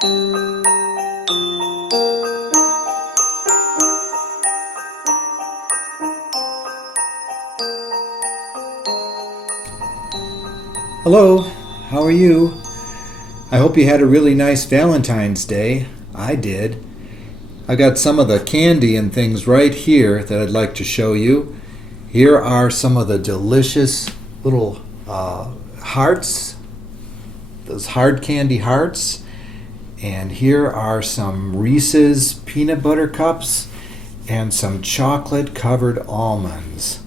Hello, how are you? I hope you had a really nice Valentine's Day. I did. I got some of the candy and things right here that I'd like to show you. Here are some of the delicious little hearts, those hard candy hearts. And here are some Reese's peanut butter cups and some chocolate covered almonds.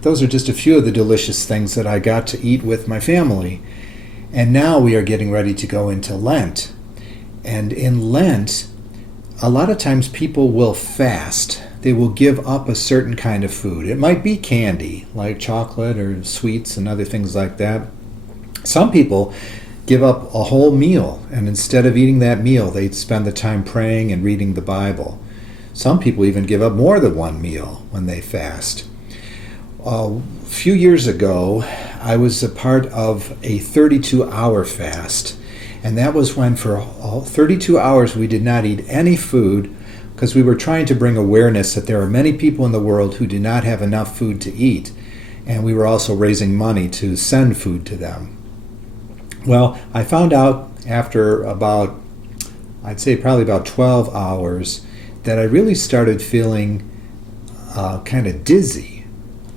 Those are just a few of the delicious things that I got to eat with my family. And now we are getting ready to go into Lent. And in Lent, a lot of times people will fast. They will give up a certain kind of food. It might be candy, like chocolate or sweets and other things like that. Some people give up a whole meal, and instead of eating that meal, they spend the time praying and reading the Bible. Some people even give up more than one meal when they fast. A few years ago, I was a part of a 32-hour fast, and that was when for 32 hours we did not eat any food because we were trying to bring awareness that there are many people in the world who do not have enough food to eat, and we were also raising money to send food to them. Well, I found out after I'd say probably about 12 hours, that I really started feeling kind of dizzy.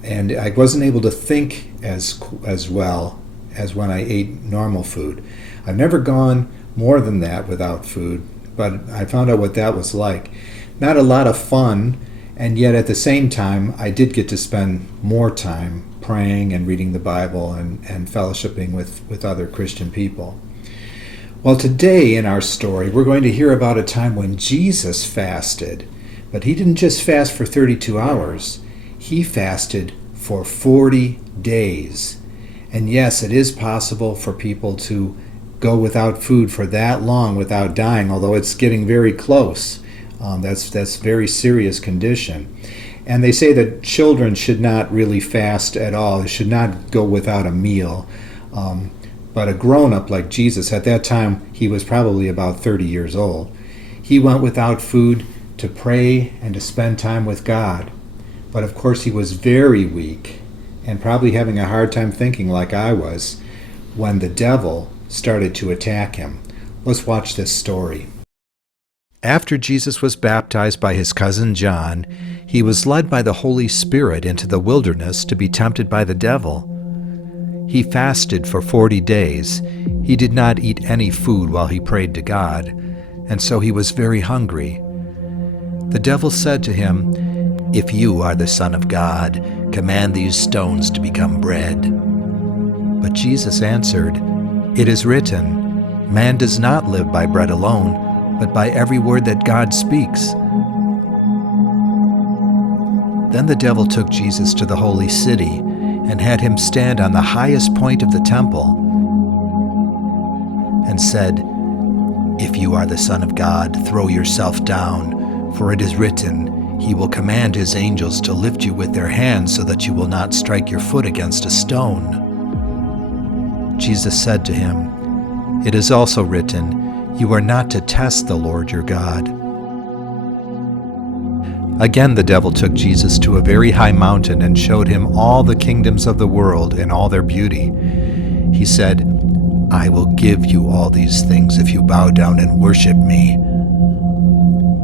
And I wasn't able to think as well as when I ate normal food. I've never gone more than that without food, but I found out what that was like. Not a lot of fun, and yet at the same time, I did get to spend more time praying and reading the Bible and fellowshipping with other Christian people. Well, today in our story, we're going to hear about a time when Jesus fasted, but he didn't just fast for 32 hours. He fasted for 40 days. And yes, it is possible for people to go without food for that long without dying, although it's getting very close. That's very serious condition. And they say that children should not really fast at all. They should not go without a meal. But a grown-up like Jesus, at that time, he was probably about 30 years old. He went without food to pray and to spend time with God. But of course he was very weak and probably having a hard time thinking like I was when the devil started to attack him. Let's watch this story. After Jesus was baptized by his cousin John, he was led by the Holy Spirit into the wilderness to be tempted by the devil. He fasted for 40 days. He did not eat any food while he prayed to God, and so he was very hungry. The devil said to him, "If you are the Son of God, command these stones to become bread." But Jesus answered, "It is written, man does not live by bread alone, but by every word that God speaks." Then the devil took Jesus to the holy city and had him stand on the highest point of the temple and said, "If you are the Son of God, throw yourself down, for it is written, He will command His angels to lift you with their hands so that you will not strike your foot against a stone." Jesus said to him, "It is also written, you are not to test the Lord your God." Again the devil took Jesus to a very high mountain and showed him all the kingdoms of the world in all their beauty. He said, "I will give you all these things if you bow down and worship me."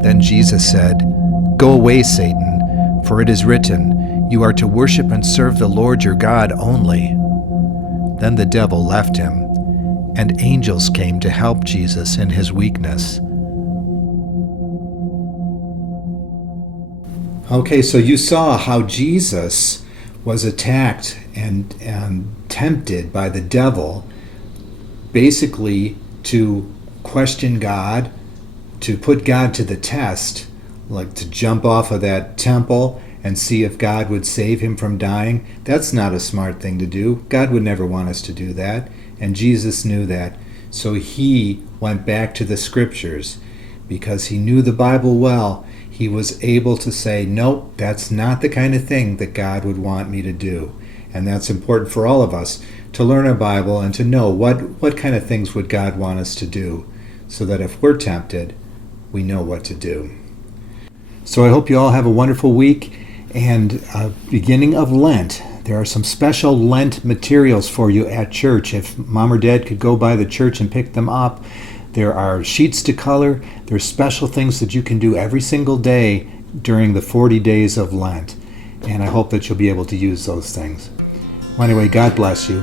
Then Jesus said, "Go away, Satan, for it is written, you are to worship and serve the Lord your God only." Then the devil left him, and angels came to help Jesus in his weakness. Okay, so you saw how Jesus was attacked and tempted by the devil, basically to question God, to put God to the test, like to jump off of that temple and see if God would save him from dying. That's not a smart thing to do. God would never want us to do that, and Jesus knew that. So he went back to the scriptures. Because he knew the Bible well, he was able to say, nope, that's not the kind of thing that God would want me to do. And that's important for all of us, to learn our Bible and to know what kind of things would God want us to do. so that if we're tempted, we know what to do. So I hope you all have a wonderful week and beginning of Lent. There are some special Lent materials for you at church. If Mom or Dad could go by the church and pick them up, there are sheets to color. There's special things that you can do every single day during the 40 days of Lent. And I hope that you'll be able to use those things. Well, anyway, God bless you.